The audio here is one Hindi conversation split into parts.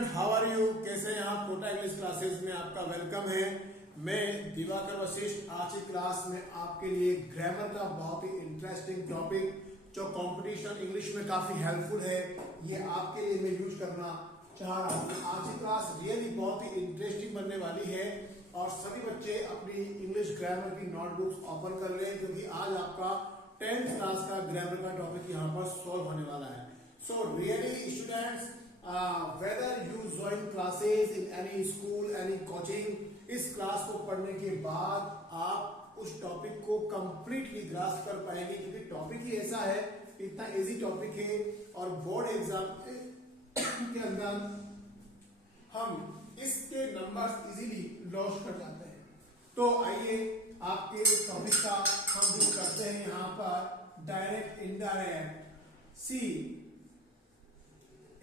Student, how are you? कैसे हैं आप? कोटा इंग्लिश क्लासेस में आपका वेलकम है। मैं दिवाकर वशिष्ठ आज की क्लास में आपके लिए ग्रामर का बहुत ही इंटरेस्टिंग टॉपिक जो कंपटीशन इंग्लिश में काफी हेल्पफुल है, ये आपके लिए मैं यूज करना चाह रहा हूँ। आज की क्लास रियली बहुत ही इंटरेस्टिंग बनने वाली है और सभी बच्चे अपनी इंग्लिश ग्रामर की नोटबुक्स ओपन कर लें, क्योंकि आज आपका 10th क्लास का ग्रामर का टॉपिक यहाँ पर सॉल्व होने वाला है। So really students, whether you join classes in any school, any coaching, इस क्लास को पढ़ने के बाद आप उस टॉपिक को कंप्लीटली ग्रास्प कर पाएंगे, क्योंकि टॉपिक ही ऐसा है, इतना इजी टॉपिक है और बोर्ड एग्जाम के अंदर हम इसके नंबर्स इजीली लॉस कर जाते हैं। तो आइए आपके टॉपिक का हम जो करते हैं यहाँ पर डायरेक्ट इनडायरेक्ट। सी,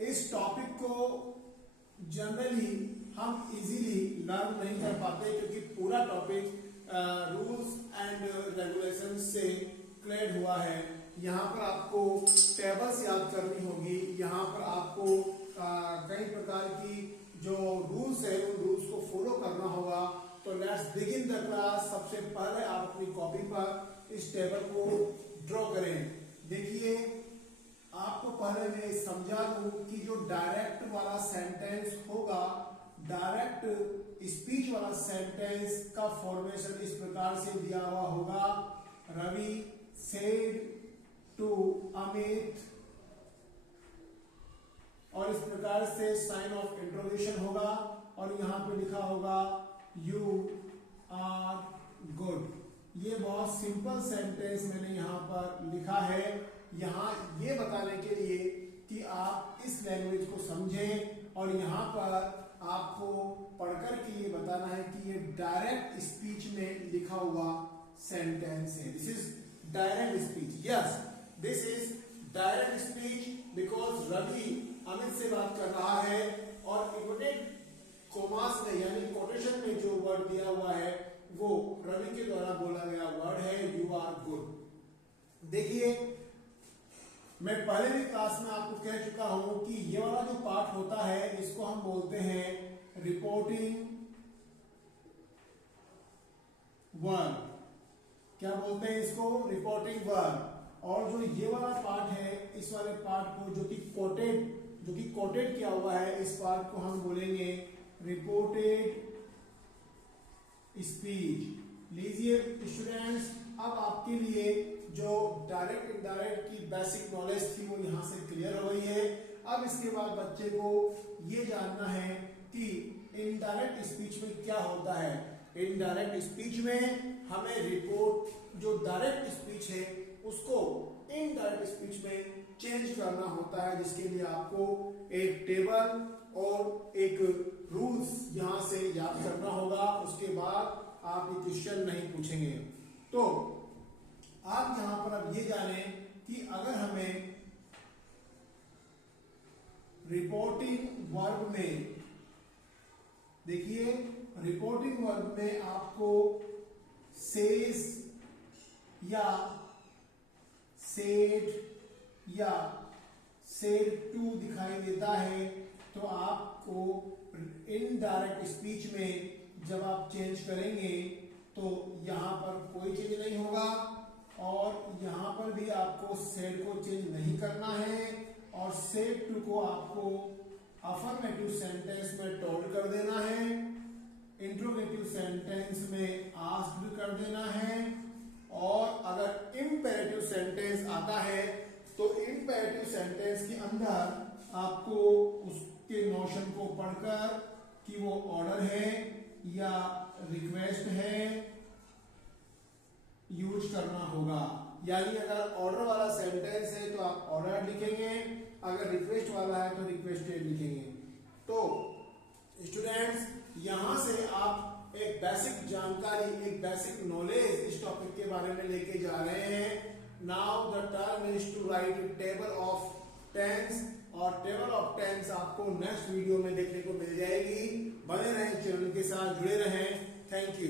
इस टॉपिक को जनरली हम इजीली लर्न नहीं कर पाते, क्योंकि पूरा टॉपिक रूल्स एंड रेगुलेशन से क्लियर हुआ है। यहाँ पर आपको टेबल्स याद करनी होगी, यहाँ पर आपको कई प्रकार की जो रूल्स है उन रूल्स को फॉलो करना होगा। तो लेट्स बिगिन द क्लास। सबसे पहले आप अपनी कॉपी पर इस टेबल को ड्रॉ करें। देखिए, आपको पहले मैं समझा दूं कि जो डायरेक्ट वाला सेंटेंस होगा, डायरेक्ट स्पीच वाला सेंटेंस का फॉर्मेशन इस प्रकार से दिया हुआ होगा। रवि सेड टू अमित, और इस प्रकार से साइन ऑफ इंट्रोगेशन होगा और यहां पे लिखा होगा यू आर गुड। ये बहुत सिंपल सेंटेंस मैंने यहां पर लिखा है, यहाँ ये बताने के लिए कि आप इस लैंग्वेज को समझें, और यहाँ पर आपको पढ़कर के ये बताना है कि ये डायरेक्ट स्पीच में लिखा हुआ सेंटेंस है। This is direct speech. Yes, this is direct speech because Ravi Amit से बात कर रहा है और इन्वर्टेड कोमास में यानी कोटेशन में जो वर्ड दिया हुआ है वो रवि के द्वारा बोला गया वर्ड है यू आर गुड। देखिए, मैं पहले भी क्लास में आपको कह चुका हूं कि ये वाला जो पार्ट होता है इसको हम बोलते हैं रिपोर्टिंग वर्ब। क्या बोलते हैं इसको? Reporting verb. और जो ये वाला पार्ट है, इस वाले पार्ट को जो कि कोटेड किया हुआ है, इस पार्ट को हम बोलेंगे रिपोर्टेड स्पीच। लीजिए स्टूडेंट्स, अब आपके लिए जो डायरेक्ट इनडायरेक्ट की बेसिक नॉलेज थी वो यहां से क्लियर हो गई है। अब इसके बाद बच्चे को ये जानना है कि इनडायरेक्ट स्पीच में क्या होता है। इनडायरेक्ट स्पीच में हमें रिपोर्ट, जो डायरेक्ट स्पीच है उसको इनडायरेक्ट स्पीच में चेंज करना होता है, जिसके लिए आपको एक टेबल और एक रूल्स यहां से याद करना होगा। उसके बाद आप ये क्वेश्चन नहीं पूछेंगे। तो आप यहां पर अब ये जाने कि अगर हमें रिपोर्टिंग वर्ब में, देखिए रिपोर्टिंग वर्ब में आपको सेज या सेड या सेड टू दिखाई देता है, तो आपको इनडायरेक्ट स्पीच में जब आप चेंज करेंगे तो यहां पर कोई चेंज नहीं होगा, और यहां पर भी आपको सेड को चेंज नहीं करना है, और सेड टू को आपको अफर्मेटिव सेंटेंस में टोल्ड कर देना है, इंट्रोगेटिव सेंटेंस में आस्क्ड कर देना है, और अगर इंपेरेटिव सेंटेंस आता है तो इंपेरेटिव सेंटेंस के अंदर आपको उसके नोशन को पढ़कर कि वो ऑर्डर है या रिक्वेस्ट है यूज करना होगा। यानी अगर ऑर्डर वाला सेंटेंस है तो आप ऑर्डर लिखेंगे, अगर रिक्वेस्ट वाला है तो रिक्वेस्टेड लिखेंगे। तो स्टूडेंट्स, यहां से आप एक बेसिक जानकारी, एक बेसिक नॉलेज इस टॉपिक के बारे में लेके जा रहे हैं। Now the term is to write table of tense, और टेबल ऑफ टेंस आपको नेक्स्ट वीडियो में देखने को मिल जाएगी। बने रहें चैनल के साथ, जुड़े रहें। Thank you.